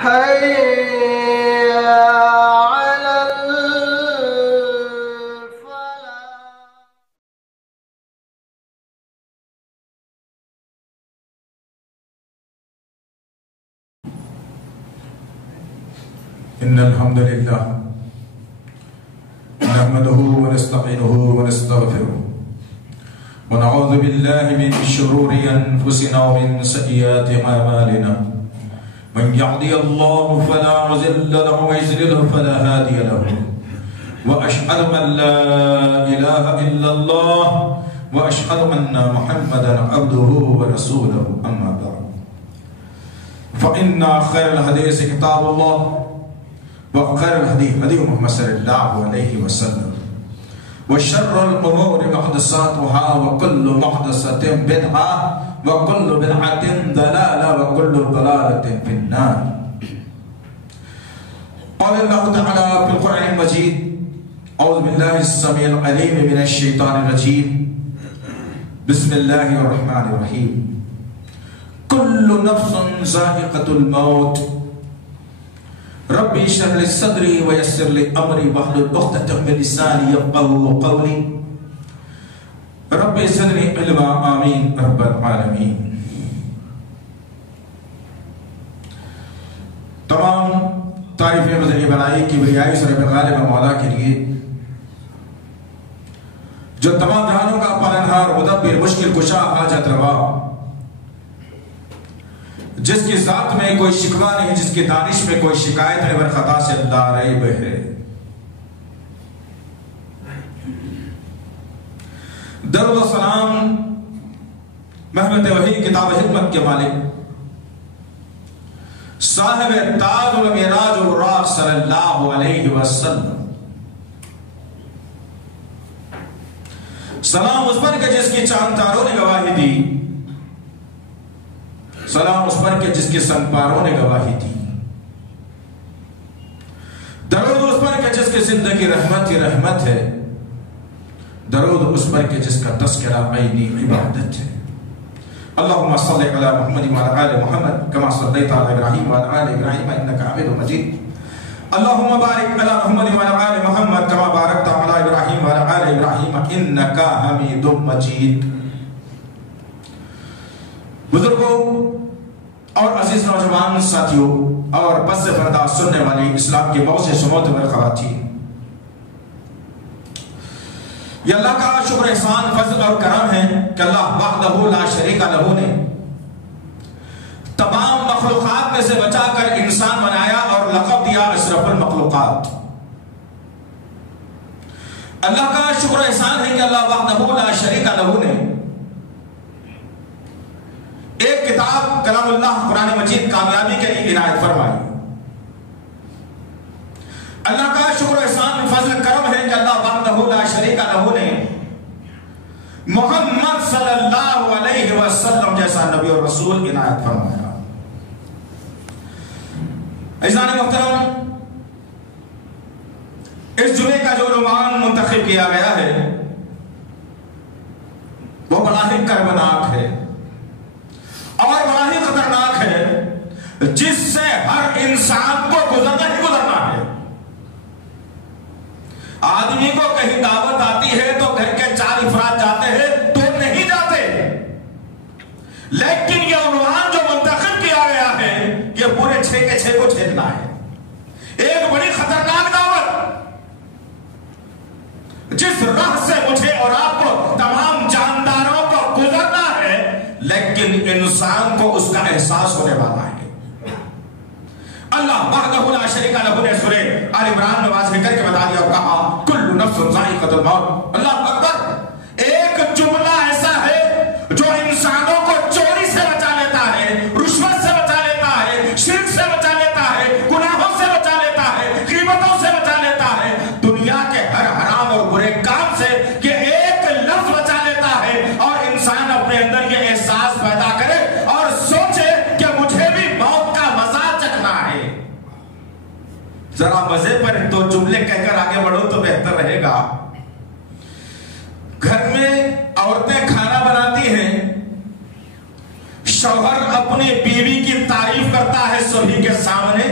حي على الفلاح. إن الحمد لله نحمده ونستعينه ونستغفره ونعوذ بالله من شرور أنفسنا ومن سيئات أعمالنا. من يهدي الله فلا مضل له ومن يضلل فلا هادي له. وأشهد أن لا إله إلا الله وأشهد أن محمدا عبده ورسوله. أما بعد فإن خير الحديث كتاب الله وخير الهدي هدي محمد صلى الله عليه وسلم وشر الأمور محدثاتها وكل محدثة بدعة وكل بدعة ضلالة وكل ضلالة في النار. قال الله تعالى في القرآن المجيد: أعوذ بالله السميع العليم من الشيطان الرجيم. بسم الله الرحمن الرحيم. كل نفس ذائقة الموت. ربي اشرح لي صدري ويسر لي امري واحلل عقدة من لساني يفقهوا قولي. ربي زدني علما. آمين رب العالمین. تمام تعریفیں مدنی بنائی کی بریائی سے رب غالب مولا کے لیے جو تمام جہانوں کا پالنہار مدبر مشکل کشا حاجت روا، جس کی ذات میں کوئی شکوہ نہیں، جس کی دانش میں کوئی شکایت نہیں، بر خطا سے لا ریب ہے. درود و سلام محمد وحی کتاب حکمت کے مالک صاحب تاج المعراج الراق صلی اللہ علیہ وسلم. سلام اس پر کہ جس کی چاند تاروں نے گواہی دی، سلام اس پر کہ جس کے سن پاروں نے گواہی دی، درود اس پر کہ جس کی زندگی رحمت ہی رحمت ہے، درود اس پر کہ جس کا تذکرہ عینی عبادت ہے. اللہم صلی علی محمد وعلی آل محمد کما صلیت علی ابراہیم وعلی آل ابراہیم انک حمید مجید. اللہم بارک علی محمد وعلی آل محمد کما بارکت علی ابراہیم وعلی آل ابراہیم انک حمید مجید. بزرگوں اور عزیز نوجوان ساتھیوں اور پس پردہ سننے والی اسلام کے بہت سے معتبر خواتین، یہ اللہ کا شکر احسان فضل اور کرم ہے کہ اللہ وحدہ لا شریک لہ نے تمام مخلوقات میں سے بچا کر انسان بنایا اور لقب دیا اشرف المخلوقات. اللہ کا شکر احسان ہے کہ اللہ وحدہ لا شریک لہ نے ایک کتاب کلام اللہ قرآن مجید کامیابی کے لیے عنایت فرمائی. اللہ کا شکر احسان فضل کرم ہے کہ اللہ وحدہ لا شریک لہ نے محمد صلی اللہ علیہ وسلم جیسا نبی اور رسول عنایت فرمایا. عزیزان محترم، اس جمعے کا جو عنوان منتخب کیا گیا ہے وہ بڑا ہی کربناک ہے اور بڑا ہی خطرناک ہے، جس سے ہر انسان کو گزرنا ہی گزرنا ہے. آدمی کو کہیں دعوت آتی ہے تو گھر کے 4 افراد جاتے ہیں تو نہیں جاتے، لیکن یہ عنوان جو منتخب کیا گیا ہے یہ پورے 6 کے 6 کو چھیڑنا ہے. ایک بڑی خطرناک دعوت جس راہ سے مجھے اور آپ کو تمام جانداروں کو گزرنا ہے، لیکن انسان کو اس کا احساس ہونے والا ہے. اللہ وحدہ لا شریک لہ نے سورہ آل عمران میں واضح کر کے بتا دیا اور کہا کل نفس ذائقۃ الموت. اللہ اکبر. ایک جملہ ایسا ہے جو انسانوں کو چوری سے بچا لیتا ہے، رشوت سے بچا لیتا ہے، شرک سے بچا لیتا ہے، گناہوں سے بچا لیتا ہے، غیبتوں سے بچا لیتا ہے، دنیا کے ہر حرام اور برے کام سے یہ ایک لفظ بچا لیتا ہے. اور انسان اپنے اندر یہ احساس پیدا کرے اور سوچے کہ مجھے بھی موت کا مزہ چکھنا ہے. ذرا مزے پر 2 جملے کہہ کر آگے بڑھو تو بہتر رہے گا. گھر میں عورتیں کھانا بناتی ہیں، شوہر اپنی بیوی کی تعریف کرتا ہے سبھی کے سامنے،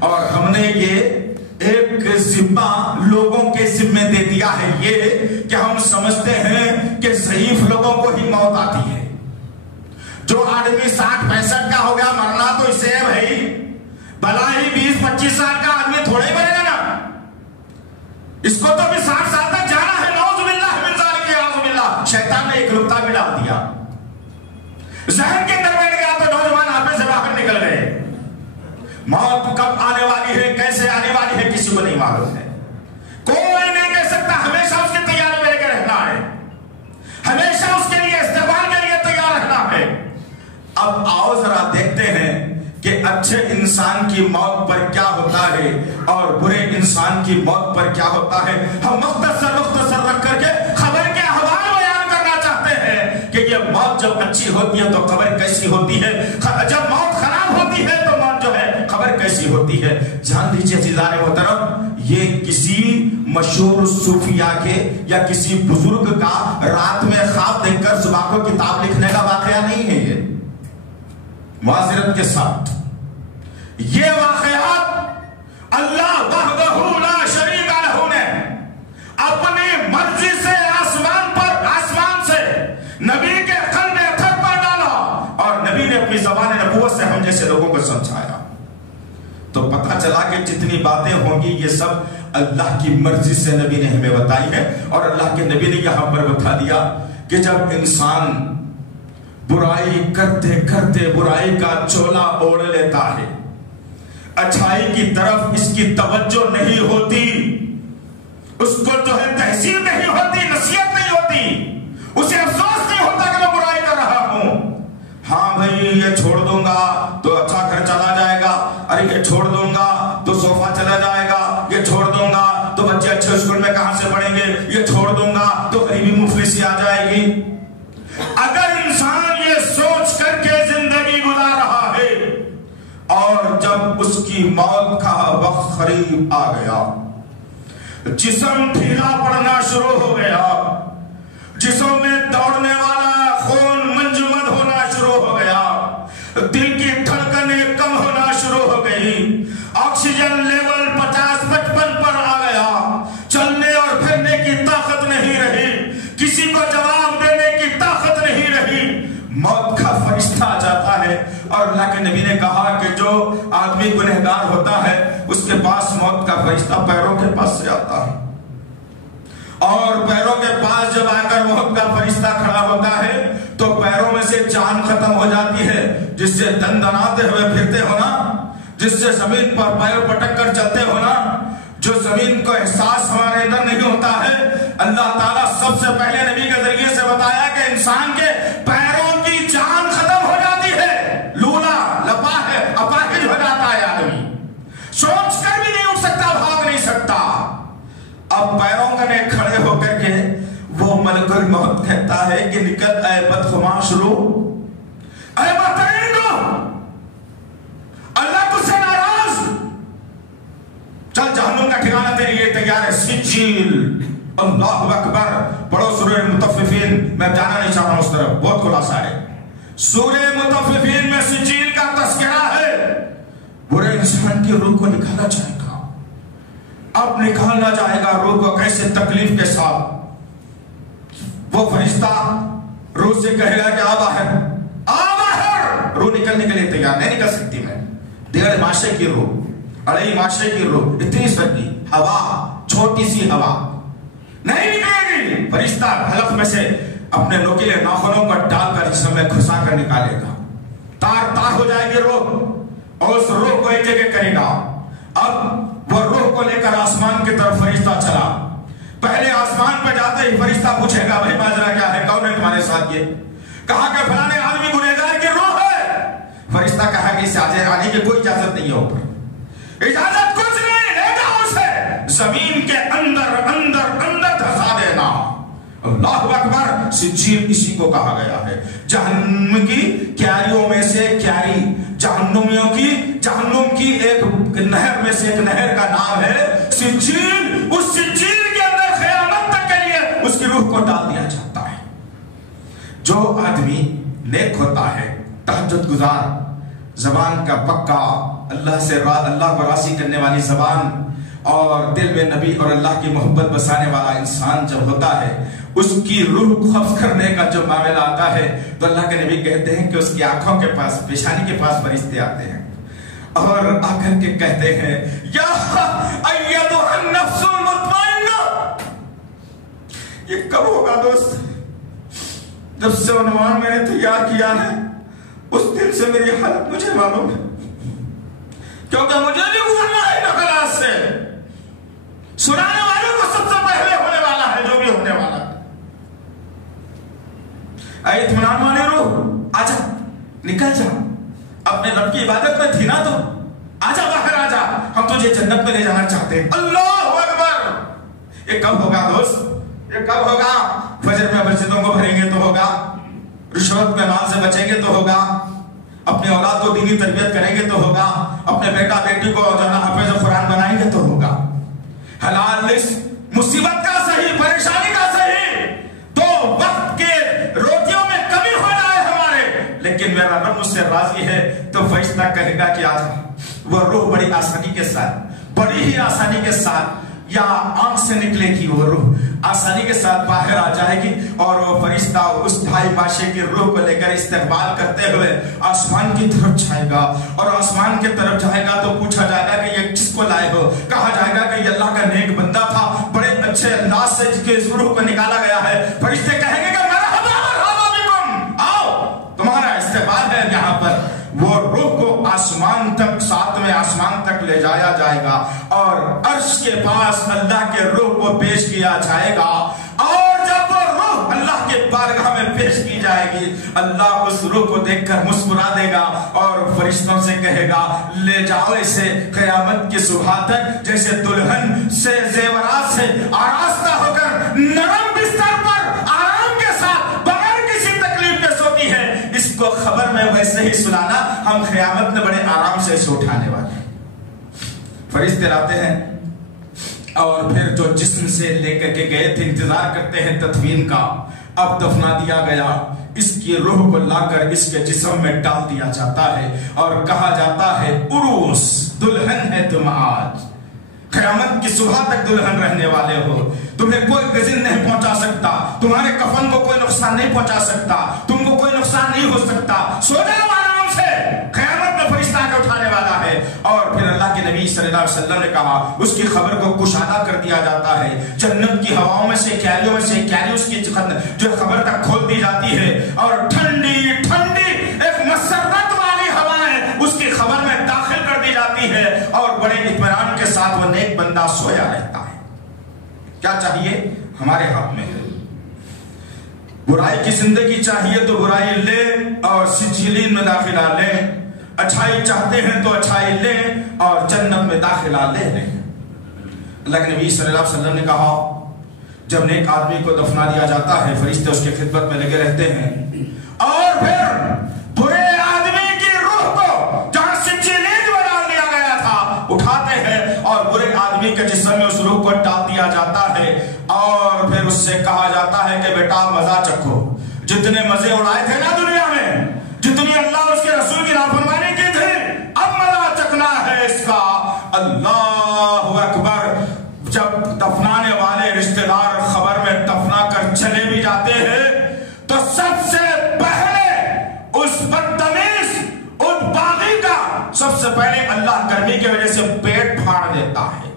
اور ہم نے یہ ایک ذمہ لوگوں کے ذمے دے دیا ہے یہ کہ ہم سمجھتے ہیں کہ ضعیف لوگوں کو ہی موت آتی ہے. جو آدمی 60-65 کا ہو گیا مرنا تو اس سے ہے بھائی، بھلا ہی 20-25 سال کا آدمی تھوڑے ہی مرے گا نا، اس کو تو بھی 60 سال تک جانا ہے. نعوذ باللہ من ذالک، اعوذ باللہ. شیطان نے ایک نقطہ بھی ڈال دیا، ذہن کے اندر بیٹھ گیا تو نوجوان آپے سے باہر نکل گئے. موت کب آنے والی ہے، کیسے آنے والی ہے، کسی کو نہیں معلوم ہے. کوئی نہیں کہہ سکتا. ہمیشہ اس کی تیاری میں لے کے رہنا ہے، ہمیشہ اس کے لیے استقبال کے لیے تیار رہنا ہے. اب آؤ ذرا دیکھتے ہیں کہ اچھے انسان کی موت پر کیا ہوتا ہے اور برے انسان کی موت پر کیا ہوتا ہے. ہم مختصر رکھ کر کے خبر کے احوال بیان کرنا چاہتے ہیں کہ یہ موت جب اچھی ہوتی ہے تو خبر کیسی ہوتی ہے، جب موت خراب ہوتی ہے تو موت جو ہے خبر کیسی ہوتی ہے. جان لیجیے عزیزان محترم، یہ کسی مشہور صوفیہ کے یا کسی بزرگ کا رات میں خواب دیکھ کر زبان کو کتاب لکھنے کا واقعہ نہیں ہے. یہ معذرت کے ساتھ یہ واقعات اللہ وحدہ لا شریک لہ نے اپنی مرضی سے آسمان سے نبی کے قلب اطہر پر ڈالا اور نبی نے اپنی زبان نبوت سے ہم جیسے لوگوں کو سمجھایا. تو پتہ چلا کہ جتنی باتیں ہوں گی یہ سب اللہ کی مرضی سے نبی نے ہمیں بتائی ہے. اور اللہ کے نبی نے یہاں پر بتا دیا کہ جب انسان برائی کرتے کرتے برائی کا چولا اوڑھ لیتا ہے، اچھائی کی طرف اس کی توجہ نہیں ہوتی، اس کو جو ہے تحسین نہیں ہوتی، نصیحت نہیں ہوتی، اسے افسوس نہیں ہوتا کہ میں برائی کر رہا ہوں. ہاں بھائی یہ چھوڑ دوں گا تو اچھا گھر چلا جائے گا، ارے یہ چھوڑ دوں گا تو صوفہ چلا جائے گا، یہ چھوڑ دوں گا تو بچے اچھے اسکول میں کہاں سے پڑھیں گے، یہ چھوڑ دوں گا تو غریبی مفلسی آ جائے گی. اگر انسان یہ سوچ کر کے زندگی گزار رہا ہے اور جب اس کی موت کا وقت قریب آ گیا، جسم ڈھیلا پڑنا شروع ہو گیا، جسم میں دوڑنے والا خون منجمد ہونا شروع ہو گیا، دل کی دھڑکنیں کم ہونا شروع ہو گئی، آکسیجن لیول 50-55 پر آ گیا، چلنے اور پھرنے کی طاقت نہیں رہی، کسی کو جواب دینے کی طاقت نہیں رہی. موت کا فرشتہ آ جاتا ہے اور اللہ کے نبی نے کہا کہ جو آدمی گنہگار ہوتا ہے اس کے پاس موت کا فرشتہ پیروں کے پاس سے آتا ہے، اور پیروں کے پاس جب آ کر موت کا فرشتہ کھڑا ہوتا ہے تو پیروں میں سے جان ختم ہو جاتی ہے، جس سے دندناتے ہوئے پھرتے ہونا، جس سے زمین پر پیر پٹک کر چلتے ہونا، جو زمین کو احساس ہمارے اندر نہیں ہوتا ہے. اللہ تعالیٰ سب سے پہلے نبی کے ذریعے سے بتایا کہ انسان کے پیروں کی جان ختم ہو جاتی ہے، لولا لپا ہے، اپاہج ہو جاتا ہے، آدمی سوچ کر بھی نہیں اٹھ سکتا، بھاگ نہیں سکتا. اب پیروں کنے کھڑے ہو کر کے وہ ملک الموت کہتا ہے کہ نکل اے بدخماش رو، اے بہترین رو، اللہ تجھ سے ناراض، چل جہنم کا ٹھکانہ تیرے لیے تیار ہے. سجیل، اللہ اکبر. پڑھو سورہ مطففین، میں جانا نہیں چاہتا ہوں اس طرف، بہت خلاصہ ہے. سورہ مطففین میں سجیل کا تذکرہ ہے. برے انسان کی روح کو نکالا جائے گا، اب نکالنا جائے گا روح کو کیسے؟ تکلیف کے ساتھ. وہ فرشتہ روح سے کہے گا کہ آ باہر، آ باہر. روح نکلنے کے لیے تیار نہیں نکل سکتی. میں 1.5 ماشے کی روح، 2.5 ماشے کی روح، اتنی سردی، ہوا، چھوٹی سی ہوا نہیں نکلے گی. فرشتہ حلق میں سے اپنے نوکیلے ناخنوں پر ڈال کر جسم میں گھسا کر نکالے گا. تار تار ہو جائے گی روح اور اس روح کو ایک جگہ کرے گا. اب وہ روح کو لے کر آسمان کی طرف فرشتہ چلا. پہلے آسمان پہ جاتے ہی فرشتہ پوچھے گا بھائی ماجرا کیا ہے، کون ہے تمہارے ساتھ؟ یہ کہا کہ فلانے آدمی گنہگار کی روح ہے. فرشتہ کہا کہ اسے آنے کی کوئی اجازت نہیں ہے، اوپر اجازت کچھ نہیں، لے جاؤ اسے زمین کے اندر اندر اندر دھسا دینا. اللہ اکبر. سجیل اسی کو کہا گیا ہے. جہنم کی کیاریوں میں سے کیاری، جہنمیوں کی جہنم کی ایک نہر میں سے ایک نہر کا نام ہے سجیل. اس سجیل کے اندر قیامت تک کے لیے اس کی روح کو ڈال دیا جاتا ہے. جو آدمی نیک ہوتا ہے، تہجد گزار، زبان کا پکا، اللہ کو راضی کرنے والی زبان اور دل میں نبی اور اللہ کی محبت بسانے والا انسان جب ہوتا ہے، اس کی روح قبض کرنے کا جو معاملہ آتا ہے تو اللہ کے نبی کہتے ہیں کہ اس کی آنکھوں کے پاس، پیشانی کے پاس فرشتے آتے ہیں اور آ کر کے کہتے ہیں یا ایتھا النفس المطمئنہ۔ یہ کب ہوگا دوست؟ جب سے عنوان میں نے تیار کیا ہے اس دن سے میری حالت مجھے معلوم ہے، کیونکہ مجھے بھی گزرنا ہے نقلات سے، سنانے والوں کو سب سے پہلے ہونے والا ہے جو بھی ہونے والا ہے۔ اے اطمینان والے روح، آجا نکل جا، اپنے رب کی عبادت میں تھی نا تو آجا باہر آجا، ہم تجھے جنت میں لے جانا چاہتے ہیں۔ اللہ اکبر! یہ کب ہوگا دوست؟ یہ کب ہوگا؟ فجر میں مسجدوں کو بھریں گے تو ہوگا، رشوت میں مال سے بچیں گے تو ہوگا، اپنے اولاد کو دینی تربیت کریں گے تو ہوگا، اپنے بیٹا بیٹی کو جو ہے حافظ قرآن بنائیں گے تو ہوگا۔ حلال رزق، مصیبت کا صحیح، پریشانی کا صحیح، تو وقت کے روٹیوں میں کمی ہو جائے ہمارے، لیکن میرا رب مجھ سے راضی ہے تو فرشتہ کہے گا کہ آج وہ روح بڑی آسانی کے ساتھ، بڑی ہی آسانی کے ساتھ، یا آنکھ سے نکلے گی وہ روح آسانی کے ساتھ باہر آ جائے گی، اور وہ فرشتہ اس بھائی باشے کی روح کو لے کر استقبال کرتے ہوئے آسمان کی طرف جائے گا، اور آسمان کی طرف جائے گا تو پوچھا جائے گا کہ یہ کس کو لائے ہو؟ کہا جائے گا کہ یہ اللہ کا نیک بندہ تھا، بڑے اچھے انداز سے جس کے اس روح کو نکالا گیا ہے۔ فرشتے کہیں گے کہ مرحبا مرحبا بکم، آؤ تمہارا استقبال ہے یہاں پر۔ وہ روح کو آسمان تک، ساتویں آسمان تک لے جایا جائے گا، اور عرش کے پاس اللہ کے روح کو پیش کیا جائے گا، اور جب وہ روح اللہ کے بارگاہ میں پیش کی جائے گی، اللہ اس روح کو دیکھ کر مسکرا دے گا اور فرشتوں سے کہے گا لے جاؤ اسے قیامت کی صبح تک، جیسے دلہن سے زیورات سے آراستہ ہو کر نرم بستر پر آرام کے ساتھ بغیر کسی تکلیف کے سوتی ہے، اس کو خبر میں ویسے ہی سنانا، ہم قیامت میں بڑے آرام سے اسے اٹھانے والے ہیں۔ فرشتے لاتے ہیں اور پھر جو جسم سے لے کر کے گئے تھے انتظار کرتے ہیں تدفین کا، اب دفنا دیا گیا، اس کی روح کو لا کر اس کے جسم میں ڈال دیا جاتا ہے اور کہا جاتا ہے عروس، دلہن ہے تم آج، قیامت کی صبح تک دلہن رہنے والے ہو، تمہیں کوئی گزن نہیں پہنچا سکتا، تمہارے کفن کو کوئی نقصان نہیں پہنچا سکتا، تم کو کوئی نقصان نہیں ہو سکتا، سو جاؤ آرام سے، قیامت میں فرشتہ کے اٹھانے والا ہے۔ اور پھر اللہ کے نبی صلی اللہ علیہ وسلم نے کہا اس کی خبر کو کشادہ کر دیا جاتا ہے، جنت کی ہواؤں میں سے کیلیوں میں سے کیلی اس کی جو خبر تک کھول دی جاتی ہے، اور ٹھنڈی ٹھنڈی ایک مسرت والی ہوائیں اس کی خبر میں داخل کر دی جاتی ہے، اور بڑے اطمینان کے ساتھ وہ نیک بندہ سویا رہتا ہے۔ کیا چاہیے؟ ہمارے ہاتھ میں ہے۔ برائی کی زندگی چاہیے تو برائی لے اور سجلین میں داخلہ لے، اچھائی چاہتے ہیں تو اچھائی لے اور جنت میں داخلہ لے لیں۔ اللہ کے نبی صلی اللہ علیہ وسلم نے کہا جب نیک آدمی کو دفنا دیا جاتا ہے فرشتے اس کی خدمت میں لگے رہتے ہیں، اور پھر برے آدمی کی روح کو جہاں سجلین میں ڈال دیا گیا تھا اٹھاتے ہیں اور برے آدمی کے جسم میں اس روح کو ڈال دیا جاتا ہے، اور پھر اس سے کہا جاتا ہے کہ بیٹا مزہ چکھو، جتنے مزے اڑائے تھے نا دنیا میں، جتنی اللہ اور اس کے رسول کی نافرمانی کی تھی، اب مزہ چکھنا ہے اس کا۔ اللہ اکبر! جب دفنانے والے رشتہ دار خبر میں دفنا کر چلے بھی جاتے ہیں تو سب سے پہلے اس بدتمیز اس باغی کا سب سے پہلے اللہ گرمی کی وجہ سے پیٹ پھاڑ دیتا ہے،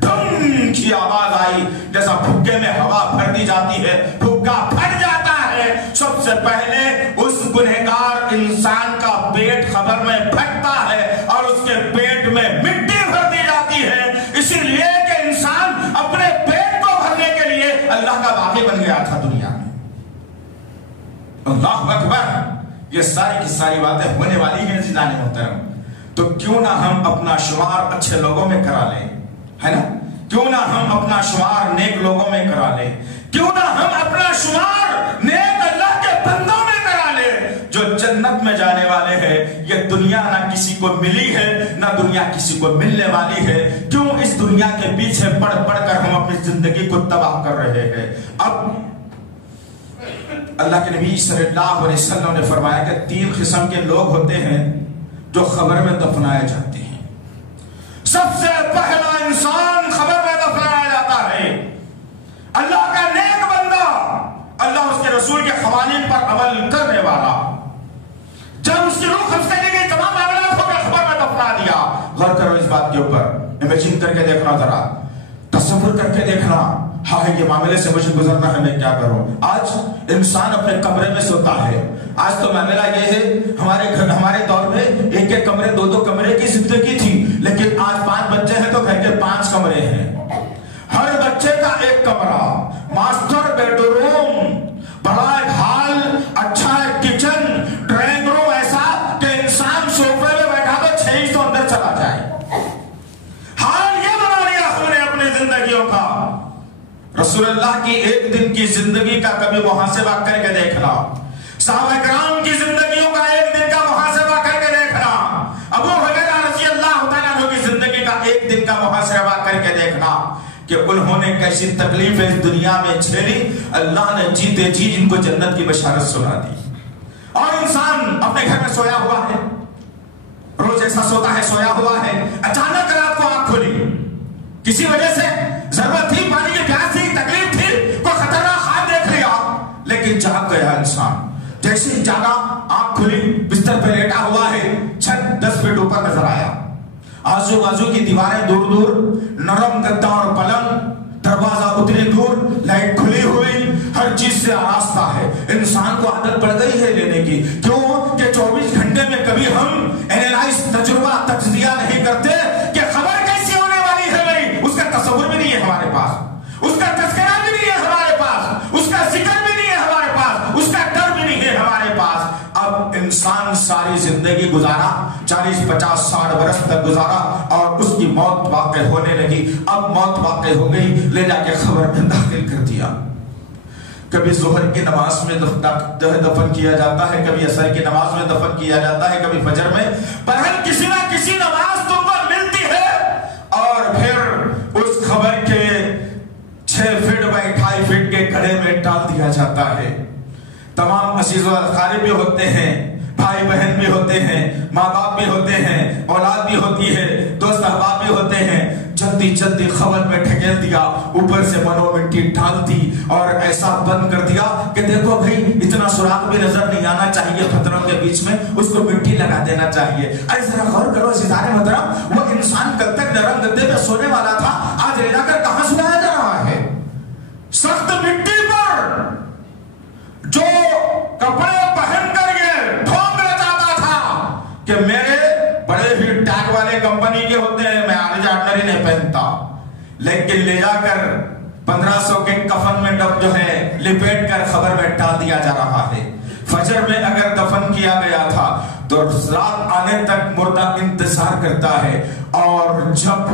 ڈھم کی آواز آئی جیسا بھگے میں ہوا بھر دی جاتی ہے، بھگا پھٹ جاتا ہے، سب سے پہلے اس گنہگار انسان کا پیٹ خبر میں پھٹتا ہے اور اس کے پیٹ میں مٹی بھر دی جاتی ہے، اسی لیے کہ انسان اپنے پیٹ کو بھرنے کے لیے اللہ کا باغی بن گیا تھا دنیا میں۔ اللہ اکبر! یہ ساری کی ساری باتیں ہونے والی ہیں عزیزان محترم، تو کیوں نہ ہم اپنا شمار اچھے لوگوں میں کرا لیں، ہے نا؟ کیوں نہ ہم اپنا شمار نیک لوگوں میں کرا لیں، کیوں نہ ہم اپنا شمار نیک اللہ کے بندوں میں کرا لیں جو جنت میں جانے والے ہیں۔ یہ دنیا نہ کسی کو ملی ہے نہ دنیا کسی کو ملنے والی ہے، کیوں اس دنیا کے پیچھے پڑھ پڑھ کر ہم اپنی زندگی کو تباہ کر رہے ہیں۔ اب اللہ کے نبی صلی اللہ علیہ وسلم نے فرمایا کہ 3 قسم کے لوگ ہوتے ہیں جو قبر میں دفنائے جاتے ہیں. سب سے پہلا انسان قبر میں دفنایا جاتا ہے اللہ کا نیک بندہ، اللہ اس کے رسول کے قوانین پر عمل کرنے والا. جب اس کی روح قبض کرنے گئی تمام معاملات کو قبر میں دفنا دیا. غور کرو اس بات کے اوپر، امیجن کر کے دیکھنا، ذرا تصور کر کے دیکھنا. ہاں یہ معاملے سے مجھے گزرنا ہے، میں کیا کروں. آج انسان اپنے کمرے میں سوتا ہے. آج تو معاملہ یہ ہے، ہمارے گھر ہمارے دور میں ایک ایک کمرے دو کمرے کی زندگی تھی، لیکن آج 5 بچے ہیں تو گھر کے 5 کمرے ہیں. ہر بچے کا ایک کمرہ، ماسٹر بیڈ روم، بڑا ایک ہال، اچھا ایک کچن، ڈرائنگ روم، ایسا کہ انسان سوفے میں بیٹھا تو 6 انچ تو اندر چلا جائے. حال یہ بنا لیا ہم نے اپنی زندگیوں کا. رسول اللہ کی ایک دن کی زندگی کا کبھی محاسبہ کر کے دیکھنا، صحابہ کرام کی زندگیوں کا ایک دن کا محاسبہ کر کے دیکھنا، ابو ہریرہ رضی اللہ تعالیٰ عنہ کی زندگی کا ایک دن کا محاسبہ کر کے دیکھنا کہ انہوں نے کیسی تکلیفیں اس دنیا میں جھیلی. اللہ نے جیتے جی ان کو جنت کی بشارت سنا دی. اور انسان اپنے گھر میں سویا ہوا ہے، روز ایسا سوتا ہے، سویا ہوا ہے، اچانک رات کو آنکھ کھلی، کسی وجہ سے ضرورت تھی، پانی کی پیاس تھی، تکلیف تھی، کوئی خطرناک خواب دیکھ لیا، لیکن جاگ گیا انسان. جیسے ہی جاگا، آنکھ کھلی، بستر پہ لیٹا ہوا ہے، چھت 10 فٹ اوپر نظر آیا، آزو بازو کی دیواریں دور دور، نرم گدا اور پلنگ، دروازہ اتنی دور، لائٹ کھلی ہوئی، ہر چیز سے آراستہ ہے. انسان کو عادت پڑ گئی ہے لینے کی. کیوں کہ 24 گھنٹے میں کبھی ہم اینالائز، تجربہ، تجزیہ نہیں کرتے کہ خبر کیسی ہونے والی ہے میری. اس کا تصور بھی نہیں ہے ہمارے پاس، اس کا تذکرہ بھی نہیں ہے ہمارے پاس، اس کا ذکر بھی نہیں ہے ہمارے پاس، اس کا ڈر بھی نہیں ہے ہمارے پاس. اب انسان ساری زندگی گزارا، 40 50 60 برس تک گزارا، اور اس کی موت واقع ہونے لگی. اب موت واقع ہو گئی، لے جا کے قبر میں داخل کر دیا. کبھی ظہر کی نماز میں دفن کیا جاتا ہے، کبھی عصر کی نماز میں دفن کیا جاتا ہے، کبھی فجر میں. بہرحال کسی نہ کسی نماز تم کو ملتی ہے. اور پھر اس قبر کے 6 فٹ بائی 2.5 فٹ کے گڑھے میں ڈال دیا جاتا ہے. تمام عزیز و اقارب بھی ہوتے ہیں، بھائی بہن بھی ہوتے ہیں، ماں باپ بھی ہوتے ہیں، اولاد بھی ہوتی ہے، دوست احباب بھی ہوتے ہیں. جلدی جلدی قبر میں ڈھکیل دیا، اوپر سے منو مٹی ڈال دی اور ایسا بند کر دیا کہ دیکھو بھائی اتنا سراغ بھی نظر نہیں آنا چاہیے پتھروں کے بیچ میں، اس کو مٹی لگا دینا چاہیے. ارے ذرا غور کرو عزیزان محترم، وہ انسان کل تک نرم گدے پہ سونے والا تھا، آج لے جا کر کہاں سلایا جا رہا ہے؟ سخت مٹی پر جو کپڑے پہن کر یہ ڈھونگنا چاہتا تھا کہ میرے بڑے ہی ٹیگ والے کمپنی کے ہوتے ہیں، میں آرڈنری نہیں پہنتا، لیکن لے جا کر 1500 کے کفن میں جو ہے لپیٹ کر قبر میں ڈال دیا جا رہا ہے. فجر میں اگر دفن کیا گیا تھا تو رات آنے تک مردہ انتظار کرتا ہے. اور جب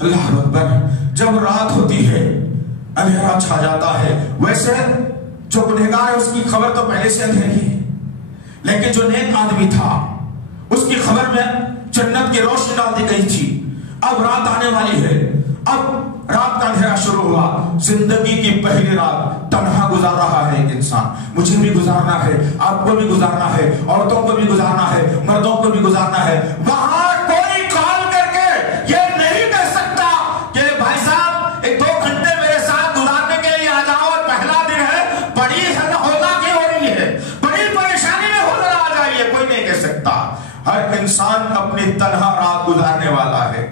اللہ اکبر، جب رات ہوتی ہے اندھیرا چھا جاتا ہے. ویسے جو گنہگار ہے اس کی خبر تو پہلے سے اندھیری ہے، لیکن جو نیک آدمی تھا اس کی خبر میں جنت کی روشنی ڈال دی گئی تھی. اب رات آنے والی ہے، اب رات کا اندھیرا شروع ہوا. زندگی کی پہلی رات تنہا گزار رہا ہے ایک انسان. مجھے بھی گزارنا ہے، آپ کو بھی گزارنا ہے، عورتوں کو بھی گزارنا ہے، مردوں کو بھی گزارنا ہے. وہاں کوئی کال کر کے یہ نہیں کہہ سکتا کہ بھائی صاحب 1-2 گھنٹے میرے ساتھ گزارنے کے لیے آ جاؤ، اور پہلا دن ہے، بڑی ہوگا کی ہو رہی ہے، بڑی پریشانی میں ہو رہا آ جائیے. کوئی نہیں کہہ سکتا. ہر انسان اپنی تنہا رات گزارنے والا ہے.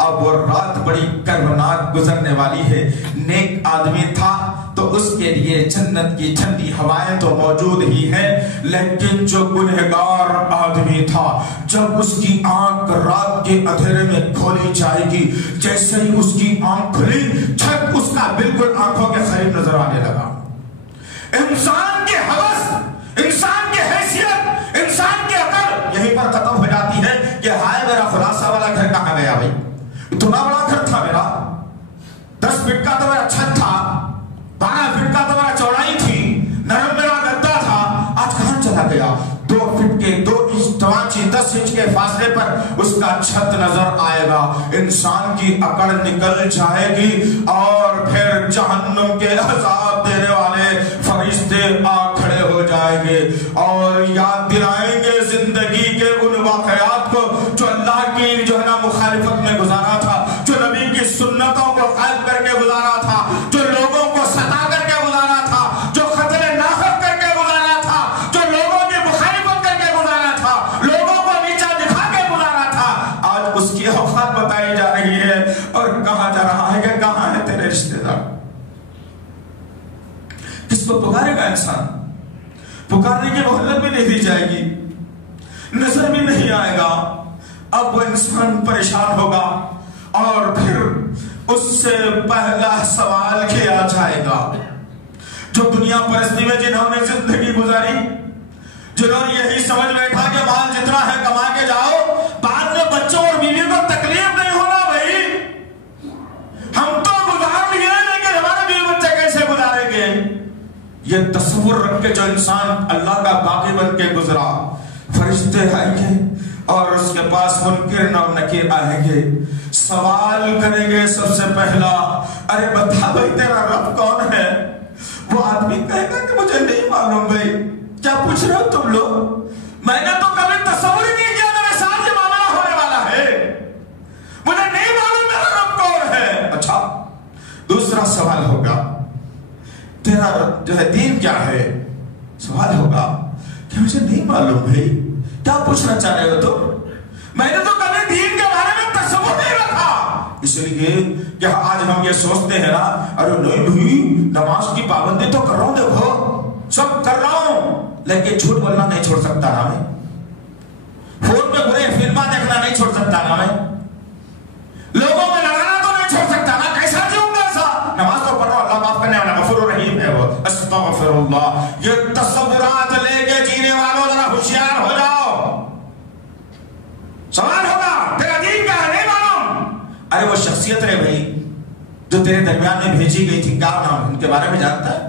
اب وہ رات بڑی کربناک گزرنے والی ہے. نیک آدمی تھا تو اس کے لیے جنت کی ٹھنڈی ہوائیں تو موجود ہی ہیں، لیکن جو گنہگار آدمی تھا جب اس کی آنکھ رات کے اندھیرے میں کھولی جائے گی، جیسے ہی اس کی آنکھ کھلی چھت اس کا بالکل آنکھوں کے قریب نظر آنے لگا. انسان کی ہوس، انسان کی حیثیت، انسان کی عقل یہیں پر ختم ہو جاتی ہے کہ ہائے میرا خلاصہ والا گھر کہاں گیا بھائی؟ اتنا بڑا گھر تھا میرا، 10 فٹ کا تو میرا چھت تھا، 12 فٹ کا تو میرا چوڑائی تھی، نرم میرا گدا تھا، آج کہاں چلا گیا؟ 2 فٹ کے 2 انچ 10 انچ کے فاصلے پر اس کا چھت نظر آئے گا. انسان کی عقل نکل جائے گی اور پھر جہنم کے عذاب دینے والے فرشتے آ کھڑے ہو جائیں گے اور یاد دلائیں گے زندگی کے ان واقعات رات کو جو اللہ کی جو ہے نا مخالفت میں گزارا تھا، جو نبی کی سنتوں کو غائب کر کے گزارا تھا، جو لوگوں کو ستا کر کے گزارا تھا، جو قتل ناحق کر کے گزارا تھا، جو لوگوں کی مخالفت کر کے گزارا تھا، لوگوں کو نیچا دکھا کے گزارا تھا، آج اس کی اوقات بتائی جا رہی ہے اور کہا جا رہا ہے کہ کہاں ہے تیرے رشتے دار؟ کس کو پکارے گا انسان؟ پکارنے کی مہلت بھی نہیں دی جائے گی، نظر بھی نہیں آئے گا. اب وہ انسان پریشان ہوگا اور پھر اس سے پہلا سوال کیا جائے گا. جو دنیا پرستی میں جنہوں نے زندگی گزاری، جنہوں نے یہی سمجھ بیٹھا کہ مال جتنا ہے کما کے جاؤ، بعد میں بچوں اور بیوی کو تکلیف نہیں ہونا، بھائی ہم تو گزار لیے لیکن ہمارے بیوی بچے کیسے گزاریں گے؟ یہ تصور رکھ کے جو انسان اللہ کا باغی بن کے گزرا، فرشتے آئیں گے اور اس کے پاس منکر اور نکیر آئیں گے، سوال کریں گے سب سے پہلا، ارے بتا بھائی تیرا رب کون ہے؟ وہ آدمی کہے گا کہ مجھے نہیں معلوم. بھائی کیا پوچھ رہے ہو تم لوگ؟ میں نے تو کبھی تصور ہی نہیں کیا میرے ساتھ یہ معاملہ ہونے والا ہے، مجھے نہیں معلوم میرا رب کون ہے. اچھا دوسرا سوال ہوگا تیرا جو ہے دین کیا ہے؟ سوال ہوگا کہ مجھے نہیں معلوم. بھائی کیا پوچھنا چاہ رہے ہو تم؟ میں نے تو کبھی دین کے بارے میں تصور نہیں رکھا. اس لیے کہ آج ہم یہ سوچتے ہیں نا، ارے نہیں بھائی نماز کی پابندی تو کر رہا ہوں، دیکھو سب کر رہا ہوں، لیکن جھوٹ بولنا نہیں چھوڑ سکتا نا میں، فون میں برے فلمیں دیکھنا نہیں چھوڑ سکتا نا میں، لوگوں میں لڑانا تو نہیں چھوڑ سکتا نا. کیسا جیوں گا ایسا؟ نماز تو پڑھ رہا ہوں، اللہ معاف کرنے والا غفور رحیم ہے وہ، استغفر اللہ. یہ تصورات لے کے جینے والوں ذرا ہوشیار ہو جاؤ. سوال ہوگا تیرا دین کیا ہے؟ نہیں معلوم. ارے وہ شخصیت رہے بھائی جو تیرے درمیان میں بھیجی گئی تھی، کیا نام ان کے بارے میں جانتا ہے؟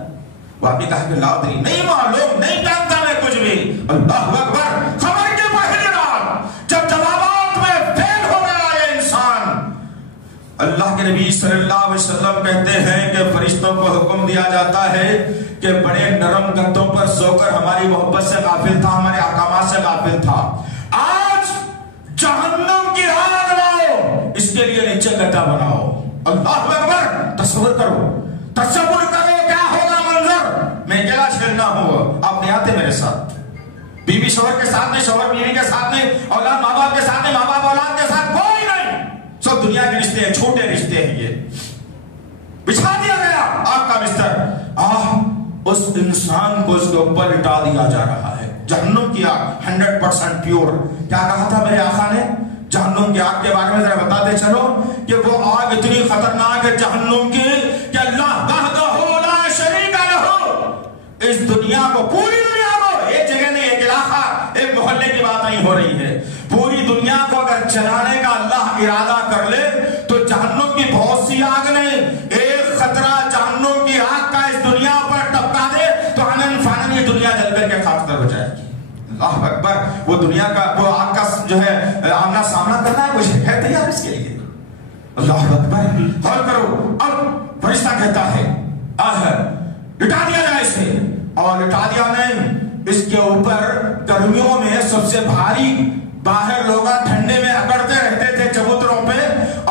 وہ آپ نے کہا کہ لا ادری، نہیں معلوم، نہیں جانتا میں کچھ بھی. اللہ اکبر. خبر کی پہلی رات جب جوابات میں فیل ہو گیا یہ انسان، اللہ کے نبی صلی اللہ علیہ وسلم کہتے ہیں کہ فرشتوں کو حکم دیا جاتا ہے کہ بڑے نرم گدوں پر سو کر ہماری محبت سے غافل تھا، ہمارے احکامات سے غافل تھا، آج جہنم کی آگ لاؤ، اس کے لیے نیچے گدا بناؤ. اللہ اکبر. تصور کرو، تصور کرو کیا ہوگا منظر. میں اکیلا چھیلنا ہوں، آپ نہیں آتے میرے ساتھ، بیوی شوہر کے ساتھ نہیں، شوہر بیوی کے ساتھ نہیں، اولاد ماں باپ کے ساتھ نہیں، ماں باپ اولاد کے ساتھ، کوئی نہیں، سب دنیا کے رشتے ہیں، چھوٹے رشتے ہیں. یہ بچھا دیا گیا آگ کا بستر، اس انسان کو اس کے اوپر لٹا دیا جا رہا ہے. جہنم کی آگ 100% پیور. کیا کہا تھا میرے آقا نے جہنم کی آگ کے بارے میں؟ ذرا بتاتے چلو کہ وہ آگ اتنی خطرناک ہے جہنم کی کہ اللہ وحدہ لا شریک لہ، اس دنیا کو، پوری دنیا کو، ایک جگہ نہیں، ایک علاقہ، ایک محلے کی بات نہیں ہو رہی ہے، پوری دنیا کو اگر جلانے کا اللہ ارادہ کر لے تو جہنم کی بہت سی آگ نہیں، ایک خطرہ جہنم کی آگ کا اس دنیا پر ٹپکا دے تو انن فانن یہ دنیا جل کر کے خاک تر ہو جائے گی. اللہ اکبر. وہ دنیا کا، وہ آگ کا جو ہے آمنا سامنا کرنا ہے، مجھے ہے تیار اس کے لیے. اللہ اکبر. غور کرو. اب فرشتہ کہتا ہے لٹا دیا جائے اسے، اور لٹا دیا نہیں، اس کے اوپر گرمیوں میں سب سے بھاری، باہر لوگ ٹھنڈے میں اکڑتے رہتے تھے چبوتروں پہ،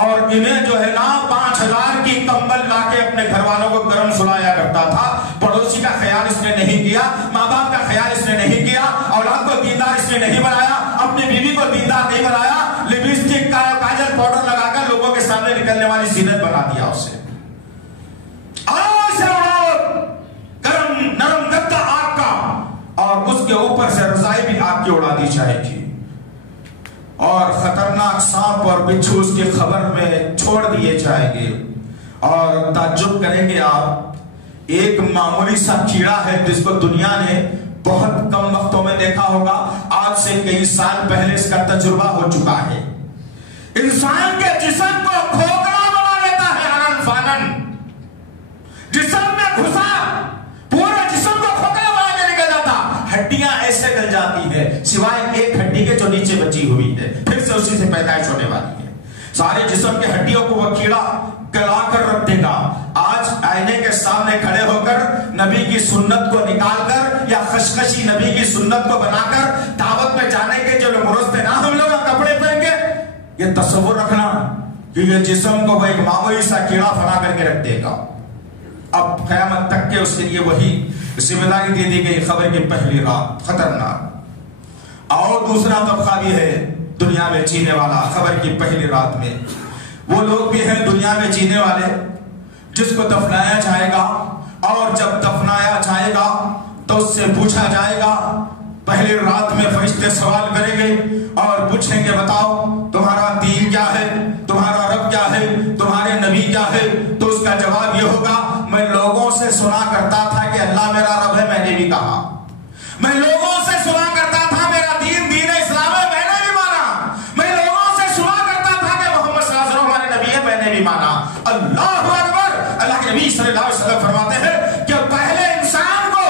اور انہیں جو ہے نا 5000 کی کمبل لا کے اپنے گھر والوں کو گرم سلایا کرتا تھا. پڑوسی کا خیال اس نے نہیں کیا، ماں باپ کا خیال اس نے نہیں کیا، اولاد کو دیندار اس نے نہیں بنایا، اپنی بیوی کو دیندار نہیں بنایا، لپسٹک کا کاجل پاؤڈر لگا کر لوگوں کے سامنے نکلنے والی زینت بنا دیا اسے. گرم نرم گدا آگ کا، اور اس کے اوپر سے رضائی بھی آگ کی اڑا دی جائے گی، اور خطرناک سانپ اور بچھو اس کی خبر میں چھوڑ دیے جائیں گے. اور تعجب کریں گے آپ، ایک معمولی سا کیڑا ہے جس کو دنیا نے بہت کم وقتوں میں دیکھا ہوگا، آج سے کئی سال پہلے اس کا تجربہ ہو چکا ہے، انسان کے جسم کو کھوکھلا بنا لیتا ہے انن فانن. جسم میں گھسا پورا جسم کو کھوکھلا بنا کے نکل جاتا، ہڈیاں ایسے گل جاتی ہے سوائے ایک ہڈی کے جو نیچے بچی ہوئی ہے، پھر سے اسی سے پیدائش ہونے والی ہے. سارے جسم کے ہڈیوں کو وہ کیڑا گلا کر رکھ دے گا. آج آئینے کے سامنے کھڑے ہو کر نبی کی سنت کو نکال کر یا خشخشی نبی کی سنت کو بنا کر دعوت میں جانے کے جو لوگ مرستے نا، ہم لوگ کپڑے یہ تصور رکھنا کہ یہ جسم کو وہ ایک معمولی سا کیڑا بنا کر کے رکھ دے گا. اب قیامت تک کے اس کے لیے وہی ذمہ داری دے دی گئی. خبر کی پہلی رات خطرناک. اور دوسرا طبقہ بھی ہے دنیا میں جینے والا. خبر کی پہلی رات میں وہ لوگ بھی ہیں دنیا میں جینے والے جس کو دفنایا جائے گا, اور جب دفنایا جائے گا تو اس سے پوچھا جائے گا. پہلی رات میں فرشتے سوال کریں گے اور پوچھیں گے بتاؤ تمہارا دین کیا ہے, تمہارا رب کیا ہے, تمہارے نبی کیا ہے. تو اس کا جواب یہ ہوگا میں لوگوں سے سنا کرتا تھا کہ اللہ میرا رب ہے, میں نے بھی کہا. میں لوگوں سے سنا کرتا تھا میرا دین دین اسلام ہے, میں نے بھی مانا. میں لوگوں سے سنا کرتا تھا کہ محمد صلی اللہ علیہ وسلم ہمارے نبی ہے, میں نے بھی مانا. اللہ اکبر. اللہ کے نبی صلی اللہ علیہ وسلم فرماتے ہیں کہ پہلے انسان کو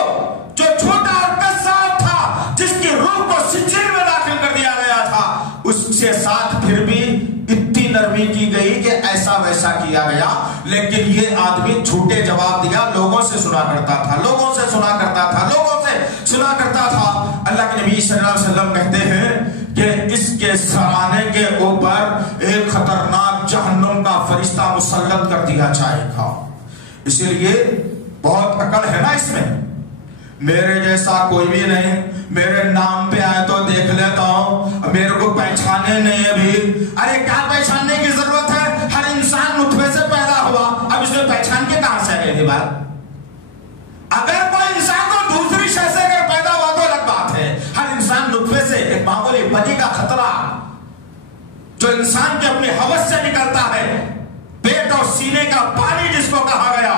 جو چھوٹا اور کذاب تھا جس کی روح کو سجن میں داخل کر دیا گیا تھا, اس کے ساتھ پھر بھی اتنی نرمی کی گئی کہ ایسا ویسا کیا گیا. لیکن یہ آدمی جھوٹے جواب دیا, لوگوں سے سنا کرتا تھا, لوگوں سے سنا کرتا تھا, لوگوں سے سنا کرتا تھا. اللہ کے نبی صلی اللہ علیہ وسلم کہتے ہیں کہ اس کے سرانے کے اوپر ایک خطرناک جہنم کا فرشتہ مسلط کر دیا جائے گا. اسی لیے بہت عقل ہے نا اس میں. میرے جیسا کوئی بھی نہیں, میرے نام پہ آئے تو دیکھ لیتا ہوں, میرے کو پہچانے نہیں ہے بھی. ارے کیا پہچاننے کی ضرورت ہے؟ ہر انسان نطفے سے پیدا ہوا, اب اس میں پہچان کے کہاں سے آگے کی بات. اگر کوئی انسان کو دوسری شے سے اگر پیدا ہوا تو الگ بات ہے. ہر انسان نطفے سے ایک معمولی بنی کا خطرہ جو انسان کے اپنے ہوس سے نکلتا ہے, پیٹ اور سینے کا پانی جس کو کہا گیا,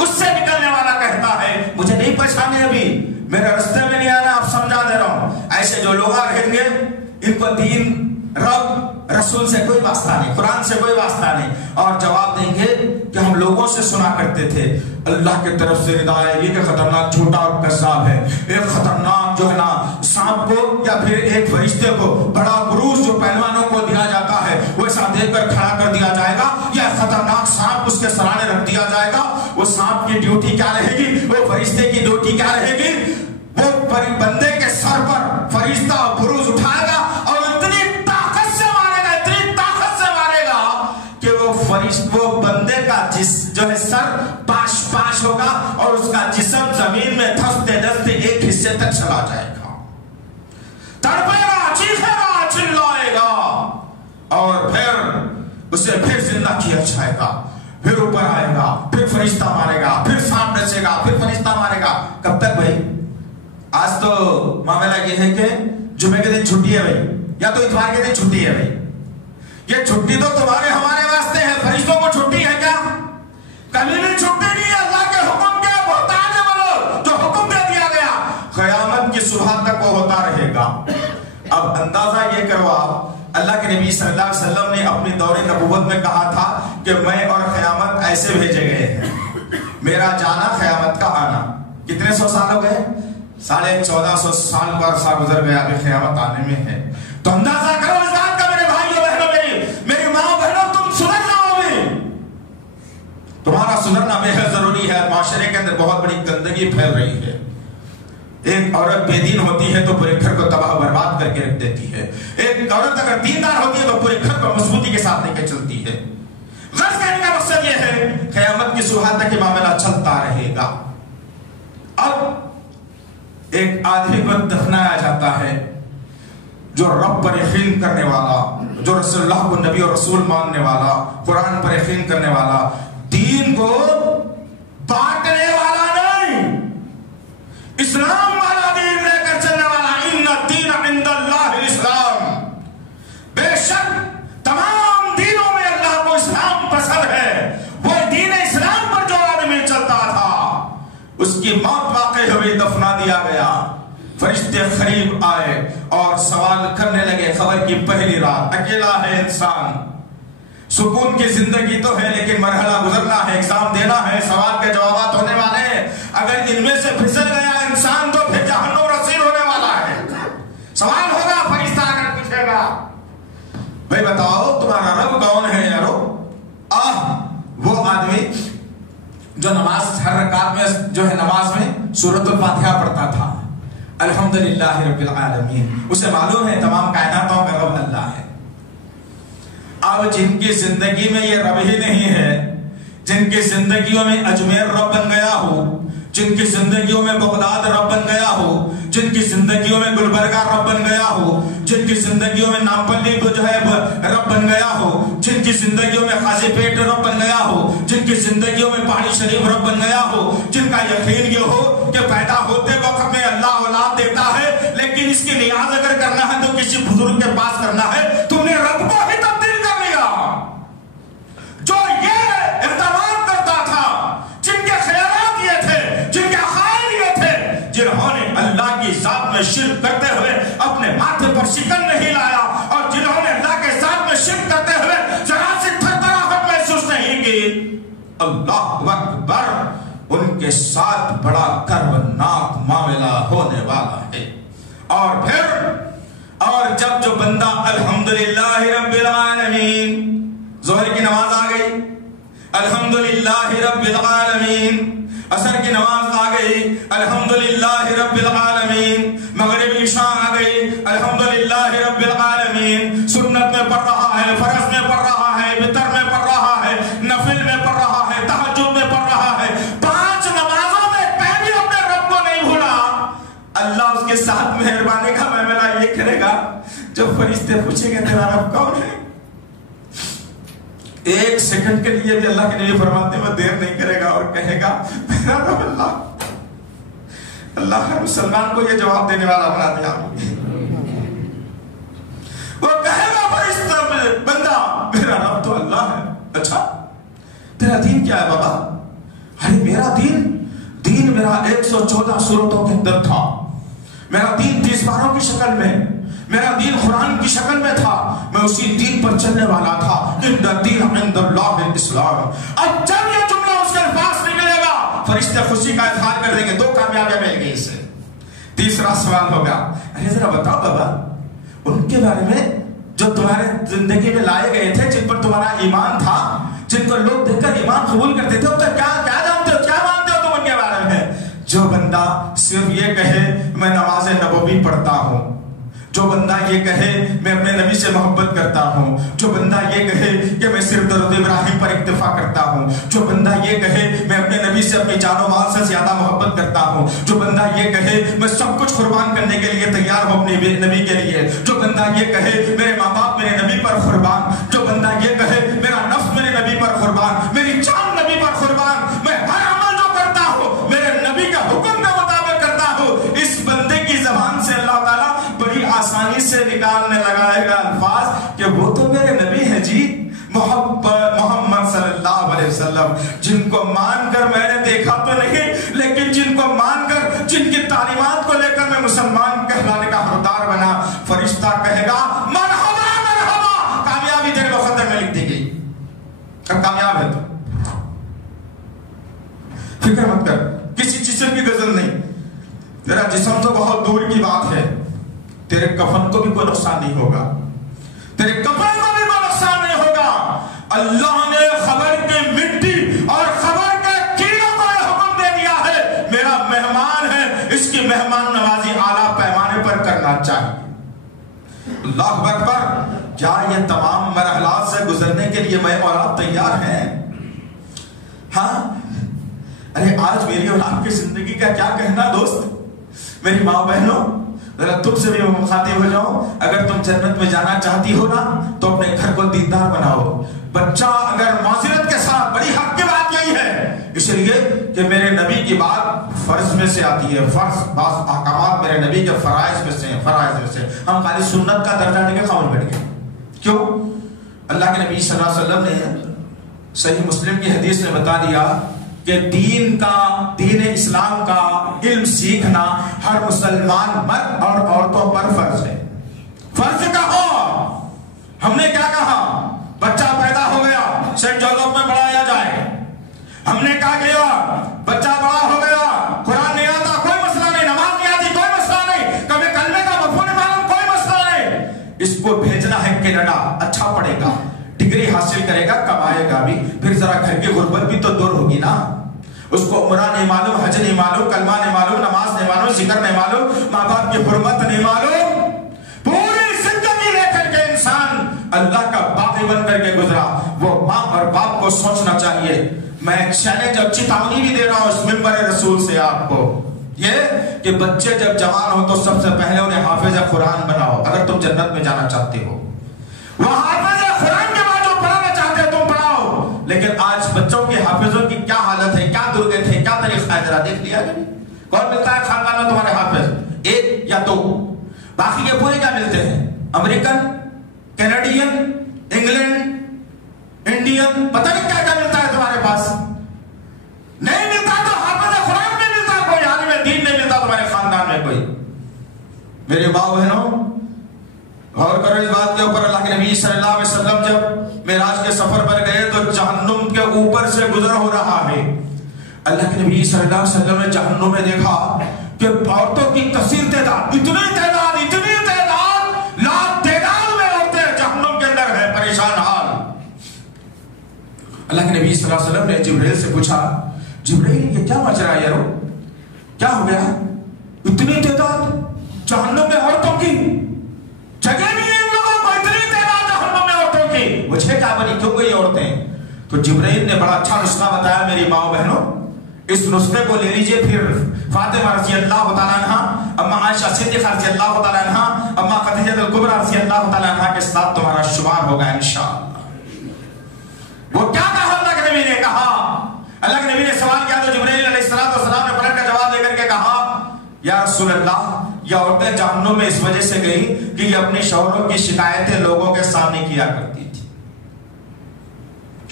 اس سے نکلنے والا کہتا ہے مجھے نہیں پہچانے, ابھی میرے رستے میں نہیں آنا, آپ سمجھا دے رہا ہوں. ایسے جو لوگ رہیں گے ان کو دین, رب, رسول سے کوئی واسطہ نہیں, قرآن سے کوئی واسطہ نہیں, اور جواب دیں گے کہ ہم لوگوں سے سنا کرتے تھے. اللہ کی طرف سے ندا آئے گی کہ خطرناک جھوٹا اور کذاب ہے. ایک خطرناک جو ہے نا سانپ کو یا پھر ایک فرشتے کو بڑا بروز جو پہلوانوں کو دیا جاتا ہے ویسا دیکھ کر کھڑا کر دیا جائے گا, یا خطرناک سانپ اس کے سرانے رکھ دیا جائے گا. وہ سانپ کی ڈیوٹی کیا رہے گی, وہ فرشتے کی ڈیوٹی کیا رہے گی, وہ بندے کے سر پر فرشتہ بروز اٹھائے گا اور اتنی طاقت سے مارے گا, اتنی طاقت سے مارے گا کہ وہ بندے کا جو ہے سر پاش پاش ہوگا اور اس کا جسم زمین میں دھستے دھستے ایک حصے تک چلا جائے گا. تڑپے گا, چیخے گا, چلائے گا, اور پھر اسے پھر زندہ کیا جائے گا. پھر اوپر آئے گا, پھر فرشتہ مارے گا, پھر سانپ نچے گا, پھر فرشتہ مارے گا. کب تک بھائی؟ آج تو معاملہ یہ ہے کہ جمعے کے دن چھٹی ہے بھائی, یا تو اتوار کے دن چھٹی ہے بھائی. یہ چھٹی تو تمہارے ہمارے واسطے ہے, فرشتوں کو چھٹی ہے کیا؟ کبھی بھی چھٹی نہیں ہے. اللہ کے حکم کے محتاج ہے وہ لوگ, جو حکم دے دیا گیا قیامت کی صبح تک وہ ہوتا رہے گا. اب اندازہ یہ کرو آپ, اللہ کے نبی صلی اللہ علیہ وسلم نے اپنی دور نبوت میں کہا تھا کہ میں اور قیامت ایسے بھیجے گئے ہیں, میرا جانا قیامت کا آنا. کتنے سو سال ہو گئے؟ 1450 سال کا عرصہ گزر گیا, ابھی قیامت آنے میں ہے. تو اندازہ کرو اس بات کا میرے بھائیوں بہنوں, میری ماں بہنوں, تم سدھر جاؤ گے. تمہارا سدھرنا بے حد ضروری ہے. معاشرے کے اندر بہت بڑی گندگی پھیل رہی ہے. ایک عورت بے دین ہوتی ہے تو پورے گھر کو تباہ برباد کر کے رکھ دیتی ہے. ایک عورت اگر دیندار ہوتی ہے تو پورے گھر کو مضبوطی کے ساتھ لے کے چلتی ہے. غرض کہنے کا مقصد یہ ہے قیامت کی صبح تک یہ معاملہ چلتا رہے گا. اب ایک آدمی کو دفنایا جاتا ہے جو رب پر یقین کرنے والا, جو رسول اللہ کو نبی اور رسول ماننے والا, قرآن پر یقین کرنے والا, دین کو بانٹنے والا نہیں, اسلام والا دین لے کر چلنے والا. ان الدین عند اللہ الاسلام. بے شک تمام دینوں میں اللہ کو اسلام پسند ہے. وہ دین اسلام پر جو آدمی چلتا تھا اس کی موت واقع ہوئی, دفنا دیا گیا. فرشتے قریب آئے اور سوال کرنے لگے. خبر کی پہلی رات, اکیلا ہے انسان, سکون کی زندگی تو ہے لیکن مرحلہ گزرنا ہے, ایگزام دینا ہے, سوال کے جوابات ہونے والے ہیں. اگر ان میں سے پھسل گیا انسان تو پھر جہنم رسید ہونے والا ہے. سوال ہوگا, فرشتہ آ کر پوچھے گا بھائی بتاؤ تمہارا رب کون ہے یارو؟ وہ آدمی جو نماز ہر رکعت میں جو ہے نماز میں سورۃ الفاتحہ پڑھتا تھا, الحمدللہ رب العالمین, اسے معلوم ہے تمام کائناتوں کا رب اللہ ہے. اب جن کی زندگی میں یہ رب ہی نہیں ہے، جن کی زندگیوں میں اجمیر رب بن گیا ہو، جن کی زندگیوں میں بغداد رب بن گیا ہو، جن کی زندگیوں میں گلبرگہ رب بن گیا ہو، جن کی زندگیوں میں نامپلی جو ہے رب بن گیا ہو، جن کی زندگیوں میں قاضی پیٹ رب بن گیا ہو، جن کی زندگیوں میں پہاڑی شریف رب بن گیا ہو، جن کا یقین یہ ہو کہ پیدا ہوتے وقت میں اللہ اولاد دیتا ہے، لیکن اس کی نیاز اگر کرنا ہے تو کسی بزرگ کے پاس کرنا ہے، تم نے رب کو ہی تبدیل کر لیا۔ جو یہ اقدامات کرتا تھا، جن کے خیالات یہ تھے، جن کے عقائد یہ تھے، جنہوں نے اللہ کی ذات میں شرک کرتے ہوئے اپنے ماتھے پر شکن نہیں لایا، اور جنہوں نے اللہ کے ذات میں شرک کرتے ہوئے ذرا سی تھرتھراہٹ محسوس نہیں کی، اللہ اکبر، ان کے ساتھ بڑا کربناک معاملہ ہونے والا ہے۔ اور پھر اور جب جو بندہ الحمدللہ رب العالمین، ظہر کی نماز آ گئی، الحمدللہ رب العالمین، عصر کی نماز آ گئی، الحمدللہ رب العالمین، مغرب عشاء آ گئی، الحمدللہ رب العالمین، سنت میں پڑھ رہا ہے، فرض میں پڑھ رہا ہے، وتر میں پڑھ رہا ہے، نفل میں پڑھ رہا ہے، تہجد میں پڑھ رہا ہے، 5 نمازوں میں کہیں بھی اپنے رب کو نہیں بھولا، اللہ اس کے ساتھ مہربانی کا معاملہ یہ کرے گا، جب فرشتے پوچھیں گے تیرا رب کون ہے، 1 سیکنڈ کے لیے بھی اللہ کے نبی فرماتے ہیں وہ دیر نہیں کرے گا اور کہے گا میرا رب اللہ۔ اللہ ہر مسلمان کو یہ جواب دینے والا بنا دیا، وہ کہے گا فرشتہ بندہ میرا رب تو اللہ ہے۔ اچھا تیرا دین کیا ہے بابا؟ ارے میرا دین میرا 114 سورتوں کے اندر تھا، میرا دین 30 پاروں کی شکل میں، میرا دین قرآن کی شکل میں تھا، میں اسی دین پر چلنے والا تھا، ان الدین عند اللہ الاسلام۔ اب جب یہ جملہ اس کے الفاظ نکلے گا، فرشتے خوشی کا اظہار کر دیں گے، 2 کامیابیاں مل گئی اس سے۔ تیسرا سوال ہوگا، ارے ذرا بتاؤ بابا ان کے بارے میں جو تمہارے زندگی میں لائے گئے تھے، جن پر تمہارا ایمان تھا، جن کو لوگ دیکھ کر ایمان قبول کرتے تھے، تو کیا جانتے ہو، کیا مانتے ہو تم ان کے بارے میں؟ جو بندہ صرف یہ کہے میں نماز نبوی پڑھتا ہوں، جو بندہ یہ کہے میں اپنے نبی سے محبت کرتا ہوں، جو بندہ یہ کہے کہ میں صرف درود ابراہیم پر اکتفا کرتا ہوں، جو بندہ یہ کہے میں اپنے نبی سے اپنی جان و مال سے زیادہ محبت کرتا ہوں، جو بندہ یہ کہے میں سب کچھ قربان کرنے کے لیے تیار ہوں اپنے نبی کے لیے، جو بندہ یہ کہے میرے ماں باپ میرے نبی پر قربان، جو بندہ یہ کہے میرا نفس میرے نبی پر قربان، میری جان نبی پر قربان، میں ہر عمل جو کرتا ہوں میرے نبی کا حکم کے مطابق کرتا ہوں، اس بندے کی زبان سے اللہ تعالیٰ بڑی آسانی سے نکالنے لگائے گا الفاظ کہ وہ تو میرے نبی ہیں جی، محمد صلی اللہ علیہ وسلم، جن کو مان کر میں نے دیکھا تو نہیں، لیکن جن کو مان کر، جن کی تعلیمات کو لے کر میں مسلمان کہلانے کا حقدار بنا۔ فرشتہ کہے گا مرحبا مرحبا، کامیابی تیرے مقدر میں لکھ دی گئی، اب کامیاب ہے تو فکر مت کر، کسی جسم کی غزل نہیں، تیرا جسم تو بہت دور کی بات ہے، تیرے کفن کو بھی کوئی نقصان نہیں ہوگا، تیرے کفن کو بھی کوئی نقصان نہیں ہوگا۔ اللہ نے خبر کی مٹی اور خبر کے کیڑوں کو یہ حکم دے دیا ہے میرا مہمان ہے، اس کی مہمان نوازی اعلیٰ پیمانے پر کرنا چاہیے۔ اللہ اکبر، کیا یہ تمام مرحلات سے گزرنے کے لیے میں اور آپ تیار ہیں؟ ہاں، ارے آج میری اور آپ کی زندگی کا کیا کہنا دوست، میری ماں بہنوں، ذرا تم سے بھی مخاطب ہو جاؤں، اگر تم جنت میں جانا چاہتی ہو نا تو اپنے گھر کو دیندار بناؤ۔ بچہ اگر معذرت کے ساتھ، بڑی حق کی بات یہی ہے، اس لیے کہ میرے نبی کی بات فرض میں سے آتی ہے، فرض بعض احکامات میرے نبی کے فرائض میں سے ہیں، فرائض میں سے ہم خالی سنت کا درجہ دے کے خاموش بیٹھ گئے۔ کیوں؟ اللہ کے نبی صلی اللہ علیہ وسلم نے صحیح مسلم کی حدیث میں بتا دیا کہ دین اسلام کا علم سیکھنا ہر مسلمان مرد اور عورتوں پر فرض ہے۔ فرض کہا، ہم نے کیا کہا؟ بچہ پیدا ہو گیا سینٹ جوزف میں پڑھایا جائے، ہم نے کہا گیا بچہ بڑا ہو گیا، قرآن نہیں آتا کوئی مسئلہ نہیں، نماز نہیں آتی کوئی مسئلہ نہیں، کبھی کلمے کا مفہوم نہیں معلوم کوئی مسئلہ نہیں، اس کو بھیجنا ہے کینیڈا، اچھا پڑھے گا، ڈگری حاصل کرے گا، کمائے گا بھی، پھر ذرا گھر کی غربت بھی تو دور ہوگی نا۔ اس کو عمرہ نہیں معلوم، حج نہیں معلوم، کلمہ نہیں معلوم، نماز نہیں معلوم، ذکر نہیں معلوم، ماں باپ کی حرمت نہیں معلوم، پوری زندگی لے کر کے انسان اللہ کا باغ باقی بن کر کے گزرا. وہ ماں اور باپ کو سوچنا چاہیے. میں ایک چیلنج اور چتاونی بھی دے رہا ہوں اس منبر رسول سے آپ کو، یہ کہ بچے جب جوان ہو تو سب سے پہلے انہیں حافظ قرآن بناؤ. اگر تم جنت میں جانا چاہتے ہو، وہ حافظ قرآن کے بعد جو پڑھانا چاہتے تم پڑھاؤ. لیکن آج بچوں کی حافظوں کی کیا حالت ہے، کیا درگت ہے، کیا طریقہ ہے، ذرا دیکھ لیا جائے. کون ملتا ہے خاندان میں تمہارے حافظ؟ ایک یا دو، باقی کے پورے کیا ملتے ہیں؟ امریکن، کینیڈین، انگلینڈ، انڈین، پتہ نہیں کیا کیا ملتا ہے تمہارے پاس. نہیں ملتا تو حافظ قرآن نہیں ملتا، کوئی عالم دین نہیں ملتا تمہارے خاندان میں کوئی. میرے ماں بہنوں غور کرو اس بات کے اوپر. اللہ کے نبی صلی اللہ علیہ وسلم جب معراج کے سفر پر گئے تو جہنم کے اوپر سے گزر ہو رہا ہے. اللہ کے نبی صلی اللہ علیہ وسلم نے جہنم میں دیکھا کہ عورتوں کی کثیر تعداد، اتنی تعداد لاکھ تعداد میں عورتیں جہنم کے اندر ہے، پریشان حال. اللہ کے نبی صلی اللہ علیہ وسلم نے جبرائیل سے پوچھا، جبرائیل یہ کیا ماجرا ہے یارو، کیا ہو گیا؟ اتنی تعداد جہنم میں عورتوں کی، جگہ نہیں ہے ان لوگوں کو، اتنی تعداد جہنم میں عورتوں کی، مجھے کیا بنی کیوں گئی عورتیں؟ تو جبرائیل نے بڑا اچھا نسخہ بتایا. میری ماں بہنوں اس نسخے کو لے لیجئے. پھر فاطمہ رضی اللہ تعالیٰ عنہ، اما عائشہ صدیقہ رضی اللہ تعالیٰ عنہ، اما خدیجہ الکبریٰ رضی اللہ تعالیٰ عنہ کے ساتھ تمہارا شمار ہوگا انشاءاللہ. وہ کیا کہا اللہ کے نبی نے کہا؟ اللہ کے نبی نے سوال کیا تو جبرائیل علیہ السلام نے پلٹ کا جواب دے کر کے کہا، یا رسول اللہ یہ عورتیں جہنم میں اس وجہ سے گئی کہ یہ اپنے شوہروں کی شکایتیں لوگوں کے سامنے کیا کرتی تھی.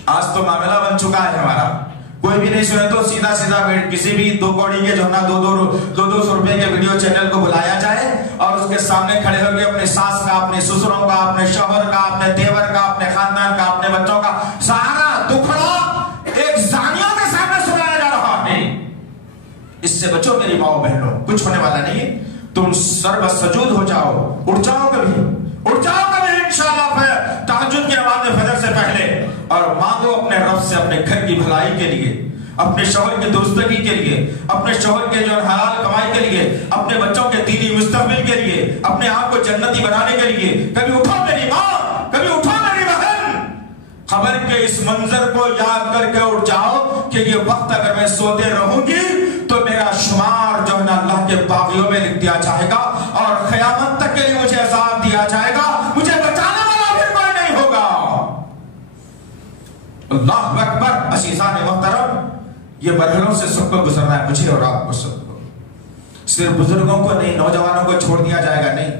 آج تو معاملہ بن چکا ہے ہمارا، کوئی بھی نہیں سنے تو سیدھا کسی بھی دو کوڑی کے جو نا دو سو روپے کے ویڈیو چینل کو بلایا جائے اور اس کے سامنے کھڑے ہو کے اپنے ساس کا، اپنے سسروں کا، اپنے شوہر کا، اپنے دیور کا، اپنے خاندان کا، اپنے بچوں کا سارا دکھڑا ایک زانیوں کے سامنے سنایا جا رہا ہے. اس سے بچو میری ماں بہنوں، کچھ ہونے والا نہیں. تم سر بسجود ہو جاؤ، اٹھ جاؤ کبھی انشاءاللہ تہجد کی نماز فجر سے پہلے، اور مانگو اپنے رب سے اپنے گھر کی بھلائی کے لیے، اپنے شوہر کی درستگی کے لیے، اپنے شوہر کے جو حلال کمائی کے لیے، اپنے بچوں کے دینی مستقبل کے لیے، اپنے آپ کو جنتی بنانے کے لیے. کبھی اٹھو میری ماں، کبھی اٹھو میری بہن. خبر کے اس منظر کو یاد کر کے اٹھ جاؤ کہ یہ وقت اگر میں سوتے رہوں گی تو میرا شمار جو ہے نا اللہ کے باغیوں میں لکھ دیا جائے گا اور قیامت تک کے لیے مجھے عذاب دیا جائے گا. مجھے بچانے والا پھر کوئی نہیں ہوگا. اللہ اکبر. عزیزان محترم، یہ مرحلوں سے سب کو گزرنا ہے، مجھے اور آپ کو سب کو. صرف بزرگوں کو نہیں، نوجوانوں کو چھوڑ دیا جائے گا نہیں.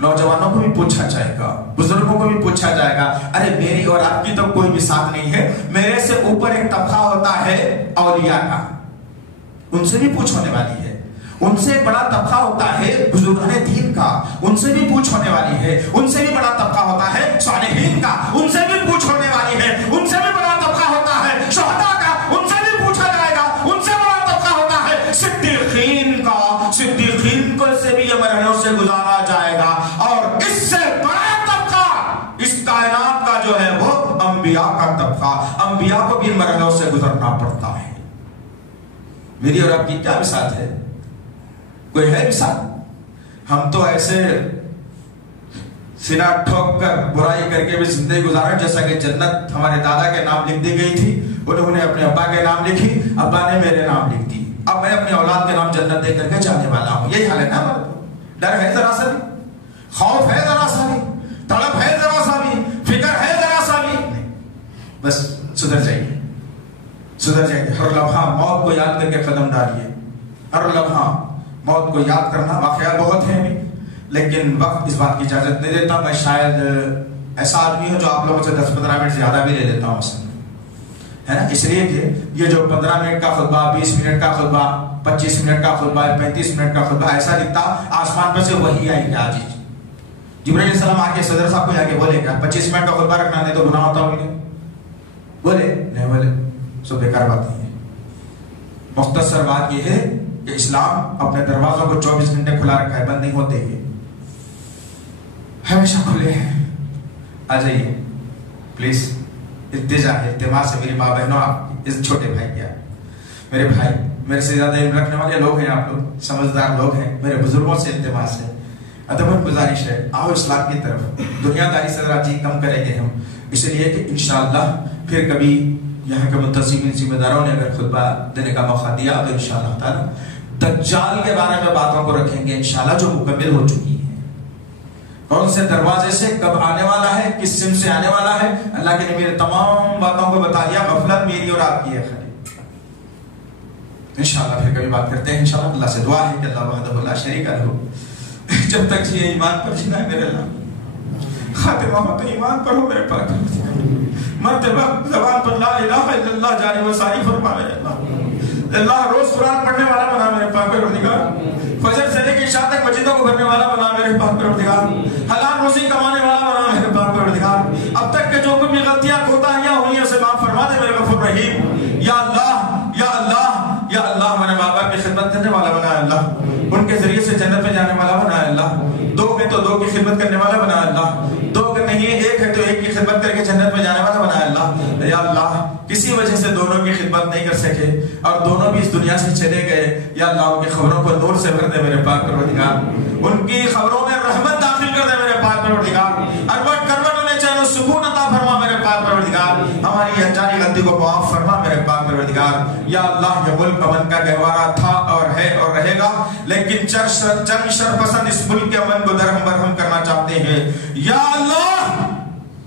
نوجوانوں کو بھی پوچھا جائے گا، بزرگوں کو بھی پوچھا جائے گا. ارے میری اور آپ کی تو کوئی بھی ساتھ نہیں ہے. میرے سے اوپر ایک طبقہ ہوتا ہے اولیاء کا، ان سے بھی پوچھ ہونے والی ہے. ان سے بڑا طبقہ ہوتا ہے بزرگان دین کا، ان سے بھی پوچھ ہونے والی ہے. ان سے بھی بڑا طبقہ ہوتا ہے صالحین کا، ان سے بھی پوچھ ہونے والی ہے. ان سے بھی بڑا طبقہ ہوتا ہے شہداء کا، ان سے بھی پوچھا جائے گا. ان سے بڑا طبقہ ہوتا ہے صدیقین کا، صدیقین کو سے بھی یہ مرحلوں سے گزارا جائے گا. اور اس سے بڑا طبقہ اس کائنات کا جو ہے وہ انبیاء کا طبقہ. انبیاء کو بھی ان مرحلوں سے گزرنا پڑتا ہے. میری اور آپ کی کیا مثال ہے؟ کوئی ہے مثال؟ ہم تو ایسے سینہ ٹھوک کر برائی کر کے بھی زندگی گزارا جیسا کہ جنت ہمارے دادا کے نام لکھ دی گئی تھی، انہوں نے اپنے ابا کے نام لکھی، ابا نے میرے نام لکھ دی. اب میں اپنی اولاد کے نام جنت دے کر کے جانے والا ہوں. یہی حال ہے نا ہمارا. ڈر ہے ذرا سا بھی، خوف ہے ذرا سا بھی، تڑپ ہے ذرا سا بھی، فکر ہے ذرا سا بھی. بس سدھر جائیے، سدھر جائیے. ہر لمحہ موت کو یاد کر کے قدم ڈالیے. ہر لمحہ موت کو یاد کرنا. واقعات بہت ہیں بھی، لیکن وقت اس بات کی اجازت نہیں دیتا. میں شاید ایسا آدمی ہوں جو آپ لوگوں سے 10-15 منٹ زیادہ بھی لے لیتا ہوں ہے نا. اس لیے کہ یہ جو 15 منٹ کا خطبہ، 20 منٹ کا خطبہ، 25 منٹ کا خطبہ، 35 منٹ کا خطبہ، ایسا دکھتا آسمان پر سے وہی آئی کہ آج جبرائیل علیہ السلام آ کے صدر صاحب کو جا کے بولے کہ 25 منٹ کا خطبہ رکھنا نہیں تو گناہ ہوتا ہوگا. بولے نہیں، بولے سو بیکار بات نہیں ہے. مختصر بات یہ ہے کہ اسلام اپنے دروازوں کو 24 گھنٹے کھلا رکھا ہے، بند نہیں ہوتے ہیں، ہمیشہ کھلے ہیں. آ جائیے پلیز. التجا ہے، التماس سے میری ماں بہنوں، آپ اس چھوٹے بھائی کیا میرے بھائی، میرے سے زیادہ علم رکھنے والے لوگ ہیں، آپ لوگ سمجھدار لوگ ہیں، میرے بزرگوں سے التماس ہے ادب گزارش ہے آؤ اسلام کی طرف، دنیا داری سے ذرا جی کم کریں گے ہم، اس لیے کہ انشاءاللہ پھر کبھی یہاں کے منتظمین ذمہ داروں نے اگر خطبہ دینے کا موقع دیا تو انشاءاللہ تعالی دجال کے بارے میں باتوں کو رکھیں گے انشاءاللہ، جو مکمل ہو چکی ہیں، کون سے دروازے سے کب آنے والا ہے، کس سم سے آنے والا ہے، اللہ کے نبی نے تمام باتوں کو بتا دیا، غفلت میری اور آپ کی ہے خالی۔ انشاءاللہ پھر کبھی بات کرتے ہیں انشاءاللہ۔ اللہ سے دعا ہے کہ اللہ وحدہ لا شریک لہ، جب تک یہ ایمان پر جینا ہے میرے اللہ، خاتمہ ہو تو ایمان پر ہو میرے پاک، مرتبہ زبان پر لا الہ الا اللہ جاری و ساری فرما میرے اللہ، اللہ روز قرآن پڑھنے والا بنا میرے پاک پروردگار، فجر سے لے کے عشاء تک مسجدوں کو بھرنے والا بنا میرے پاک پروردگار، حلال روزی کمانے والا بنا میرے پاک پروردگار، اب تک کے جو کچھ بھی غلطیاں کوتاہیاں ہوئی ہیں اسے معاف فرما دے میرے غفور رحیم، یا اللہ یا اللہ یا اللہ، ہمارے ماں باپ کی خدمت کرنے والا بنا اللہ، ان کے ذریعے سے جنت میں جانے والا بنا اللہ، دو ہے تو دو کی خدمت کرنے والا بنا اللہ، دو کہ نہیں ایک ہے تو ایک کی خدمت کر کے جنت میں جانے والا بنا اللہ، یا اللہ کسی وجہ سے دونوں کی خدمت نہیں کر سکے اور دونوں بھی اس دنیا سے چلے گئے، یا اللہ ان کی خبروں کو نور سے بھر دے میرے پاک پروردگار، ان کی خبروں میں رحمت داخل کر دے میرے پاک پروردگار، اروٹ کروٹ انہیں چین و سکون عطا فرما میرے پاک پروردگار، ہماری انجانی غلطی کو معاف فرما میرے پاک پروردگار، یا اللہ یہ ملک امن کا گہوارہ تھا اور ہے اور رہے گا، لیکن چند شرپسند اس ملک کے امن کو درہم برہم کرنا چاہتے ہیں، یا اللہ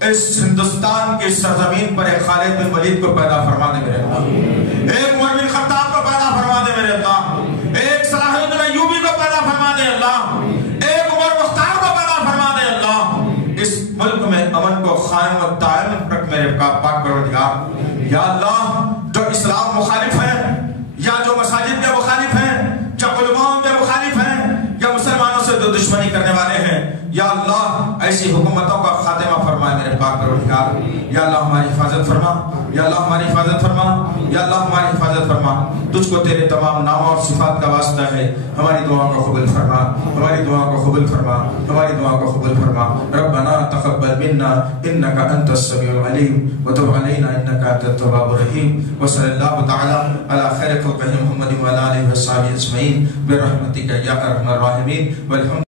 اس ہندوستان کی سرزمین پر ایک خالد بن ولید کو پیدا فرما دے میرے اللہ، ایک عمر بن خطاب کو پیدا فرما دے میرے اللہ، ایک صلاح الدین ایوبی کو پیدا فرما دے اللہ، ایک عمر مختار کو پیدا فرما دے اللہ، اس ملک میں امن کو قائم و دائم رکھ میرے پاک پروردگار، یا اللہ جو اسلام مخالف ہیں یا جو مساجد کے مخالف ہیں، جو علماء کے مخالف ہیں، یا مسلمانوں سے دشمنی کرنے والے ہیں، یا اللہ ایسی حکومتوں کا خاتمہ فرمائے میرے پاک پروردگار، یا اللہ ہماری حفاظت فرما، یا اللہ ہماری حفاظت فرما، یا اللہ ہماری حفاظت فرما، تجھ کو تیرے تمام ناموں اور صفات کا واسطہ ہے، ہماری دعا کو قبول فرما، ہماری دعا کو قبول فرما، ہماری دعا کو قبول فرما، ربنا تقبل منا انك انت السميع العليم وتب علينا انك انت التواب الرحيم، وصلى الله تعالى على خير خلقه محمد وعلى اله وصحبه اجمعين برحمتك يا ارحم الراحمين، والحمد